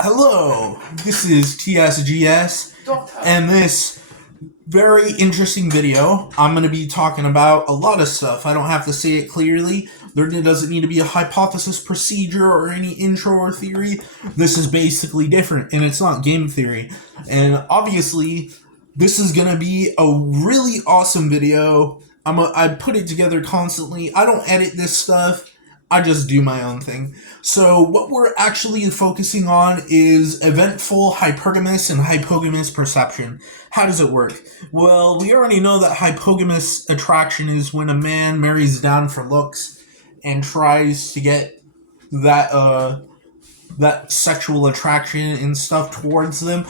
Hello, this is TSGS, and this very interesting video, I'm going to be talking about a lot of stuff. I don't have to say it clearly. There doesn't need to be a hypothesis, procedure, or any intro or theory. This is basically different, and it's not game theory. And obviously, this is going to be a really awesome video. I put it together constantly. I don't edit this stuff. I just do my own thing. So what we're actually focusing on is eventful hypergamous and hypogamous perception. How does it work? Well, we already know that hypogamous attraction is when a man marries down for looks and tries to get that sexual attraction and stuff towards them.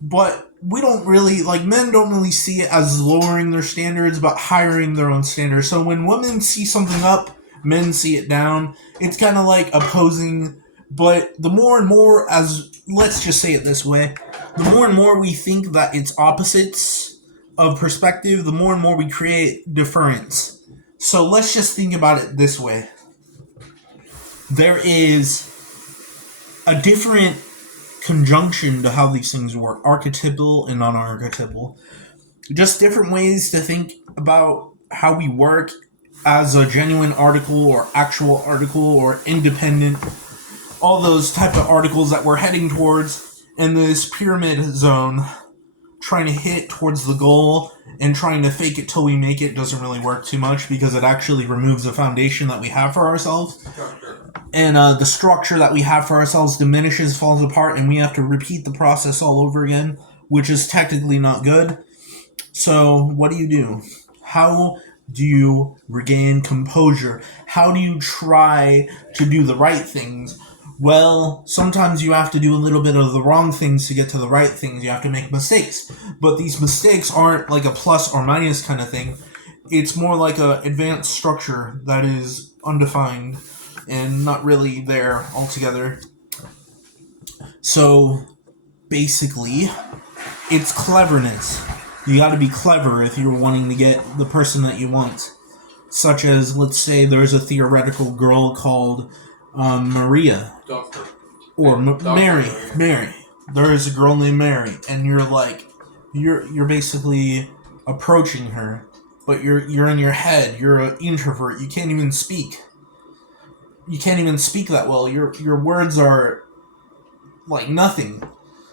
But we don't really, men don't really see it as lowering their standards, but hiring their own standards. So when women see something up, men see it down. It's kind of like opposing, but the more and more, let's just say it this way, the more and more we think that it's opposites of perspective, the more and more we create difference. So let's just think about it this way. There is a different conjunction to how these things work, archetypal and non-archetypal. Just different ways to think about how we work as a genuine article or actual article or independent, all those type of articles that we're heading towards in this pyramid zone, trying to hit towards the goal and trying to fake it till we make it doesn't really work too much because it actually removes the foundation that we have for ourselves. And the structure that we have for ourselves diminishes, falls apart, and we have to repeat the process all over again, which is technically not good. So what do? How do you regain composure? How do you try to do the right things? Well, sometimes you have to do a little bit of the wrong things to get to the right things. You have to make mistakes. But these mistakes aren't like a plus or minus kind of thing. It's more like an advanced structure that is undefined and not really there altogether. So, basically, it's cleverness. You gotta be clever if you're wanting to get the person that you want. Such as, let's say there's a theoretical girl called Maria. Doctor. Or Mary. Mary. There is a girl named Mary, and you're basically approaching her, but you're in your head. You're an introvert. You can't even speak. You can't even speak that well. Your words are like nothing.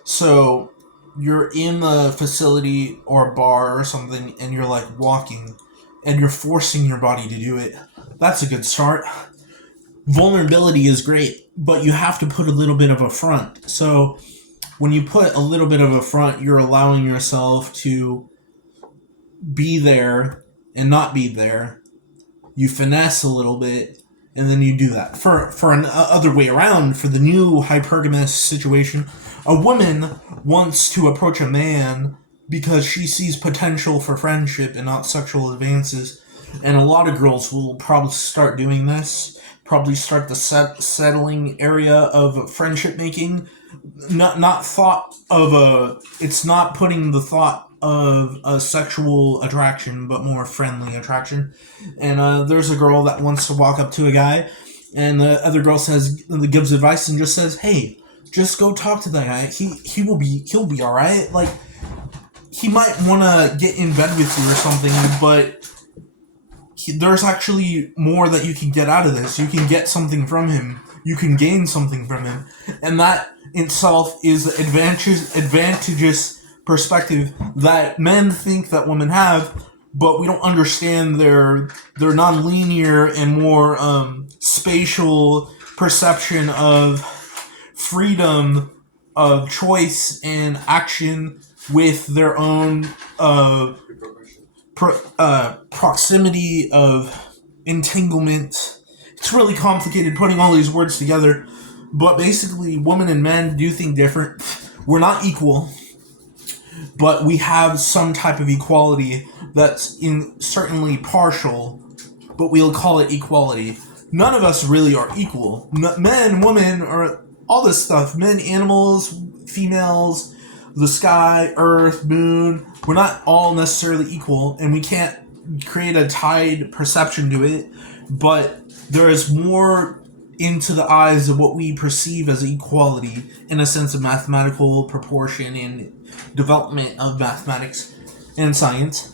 So you're in a facility or a bar or something, and you're like walking, and you're forcing your body to do it. That's a good start. Vulnerability is great, but you have to put a little bit of a front. So when you put a little bit of a front, you're allowing yourself to be there and not be there. You finesse a little bit, and then you do that. For an other way around, for the new hypergamous situation, a woman wants to approach a man because she sees potential for friendship and not sexual advances. And a lot of girls will probably start doing this, probably start the settling area of friendship making. Not thought of it's not putting the thought of a sexual attraction, but more friendly attraction. And there's a girl that wants to walk up to a guy, and the other girl gives advice and just says, "Hey, just go talk to that guy. He'll be all right. Like, he might want to get in bed with you or something, but there's actually more that you can get out of this. You can get something from him. You can gain something from him, and that itself is the advantageous perspective that men think that women have, but we don't understand their non-linear and more spatial perception of freedom of choice and action with their own proximity of entanglement. It's really complicated putting all these words together, but basically women and men do think different. We're not equal, but we have some type of equality that's certainly partial, but we'll call it equality. None of us really are equal. Men, women, or all this stuff. Men, animals, females, the sky, earth, moon. We're not all necessarily equal, and we can't create a tied perception to it, but there is more into the eyes of what we perceive as equality in a sense of mathematical proportion and development of mathematics and science.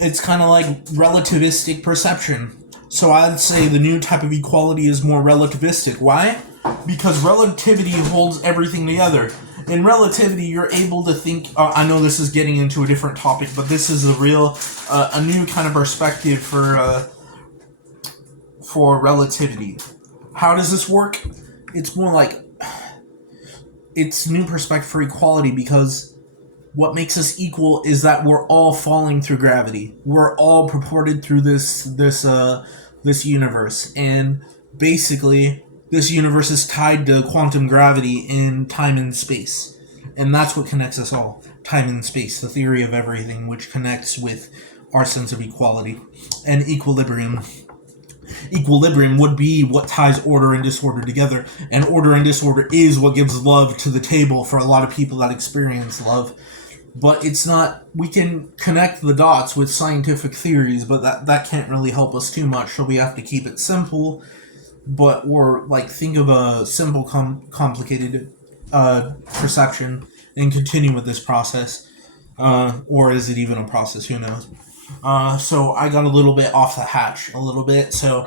It's kind of like relativistic perception. So I'd say the new type of equality is more relativistic. Why? Because relativity holds everything together. In relativity, you're able to think. I know this is getting into a different topic, but this is a new kind of perspective for relativity. How does this work? It's more like it's new perspective for equality because what makes us equal is that we're all falling through gravity. We're all purported through this universe, and basically, this universe is tied to quantum gravity in time and space, and that's what connects us all. Time and space, the theory of everything, which connects with our sense of equality and equilibrium. Equilibrium would be what ties order and disorder together, and order and disorder is what gives love to the table for a lot of people that experience love. But it's not. We can connect the dots with scientific theories, but that can't really help us too much. So we have to keep it simple, or like think of a simple, complicated perception and continue with this process. Or is it even a process? Who knows? So I got a little bit off the hatch, a little bit. So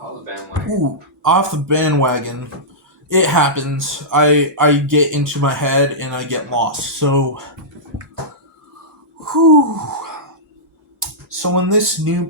off the bandwagon. It happens. I get into my head and I get lost. So. So when this new